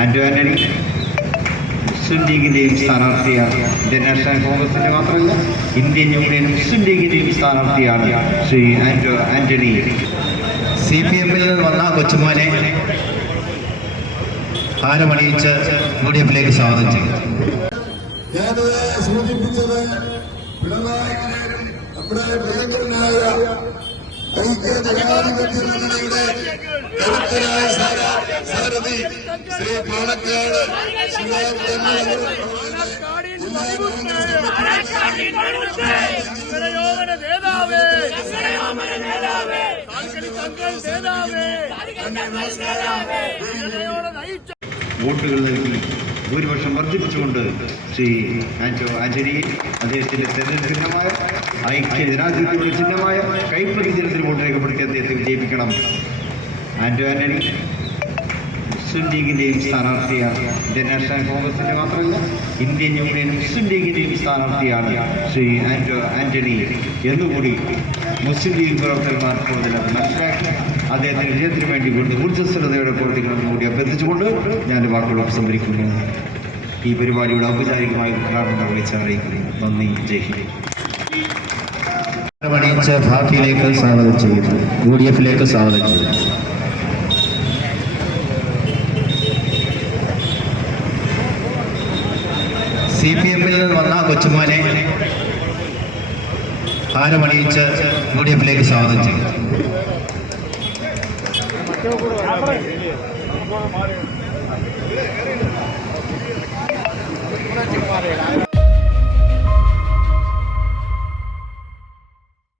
ആന്റോ ആന്റണി മുസ്ലിം ലീഗിൻ്റെയും സ്ഥാനാർത്ഥിയാണ്. Indian national കോൺഗ്രസിൻ്റെ മാത്രമല്ല ഇന്ത്യൻ യൂണിയൻ മുസ്ലിം ലീഗിൻ്റെയും സ്ഥാനാർത്ഥിയാണ് ശ്രീ ആന്റോ ആന്റണി. CPM നിന്ന് വന്ന കൊച്ചുമോനെ ഹാരമണിയിച്ച് UDF-ലേക്ക് സ്വാഗതം ചെയ്തു. ഞാനിത് സൂചിപ്പിച്ചത് പിണറായി വിജയനും നമ്മുടെ പ്രിയങ്കരനായ ഐക്യ ജനാധിപത്യ മുന്നണിയുടെ കരുത്തരായ സാരഥി ശ്രീ പാണക്കാട് വോട്ടുകൾ നൽകി ഭൂരിപക്ഷം വർദ്ധിപ്പിച്ചുകൊണ്ട് ശ്രീ ആന്റോ ആന്റണി അദ്ദേഹത്തിൻ്റെ തെരഞ്ഞെടുപ്പ് ചിഹ്നമായ ഐക്യ ജനാധിപത്യയുടെ ചിഹ്നമായ കൈപ്പത്തി ചിഹ്നത്തിൽ വോട്ട് രേഖപ്പെടുത്തി അദ്ദേഹത്തെ വിജയിപ്പിക്കണം. ആന്റോ ആന്റണി മുസ്ലിം ലീഗിൻ്റെയും സ്ഥാനാർത്ഥിയാണ്. ഇന്ത്യൻ നാഷണൽ കോൺഗ്രസിൻ്റെ മാത്രമല്ല ഇന്ത്യൻ യൂണിയൻ മുസ്ലിം ലീഗിൻ്റെയും സ്ഥാനാർത്ഥിയാണ് ശ്രീ ആന്റോ ആന്റണി എന്നുകൂടി മുസ്ലിം ലീഗ് പ്രവർത്തകന്മാർക്ക് അതിനകത്ത് മനസ്സിലാക്കി അദ്ദേഹത്തിൻ്റെ വിജയത്തിന് വേണ്ടി ഊർജ്ജസ്വലതയോടെ പ്രവർത്തിക്കണമെന്ന് കൂടി അഭ്യർത്ഥിച്ചുകൊണ്ട് ഞാൻ വാക്കുകൾ ഉപസംഹരിക്കുന്നു. ഈ പരിപാടിയുടെ ഔപചാരികമായ ഉദ്ഘാടനം നിർവഹിച്ച് അറിയിക്കുന്നു. നന്ദി. ജയ് ഹിന്ദ്. ഹാരമണിയിച്ച് ഭാരതിയിലേക്ക് സ്വാഗതം ചെയ്യുന്നു. UDF-ലേക്ക് സ്വാഗതം ചെയ്യുന്നു. CPM നിന്ന് വന്ന കൊച്ചുമോനെ ഹാരമണിയിച്ച് UDF-ലേക്ക് സ്വാഗതം ചെയ്യുന്നു.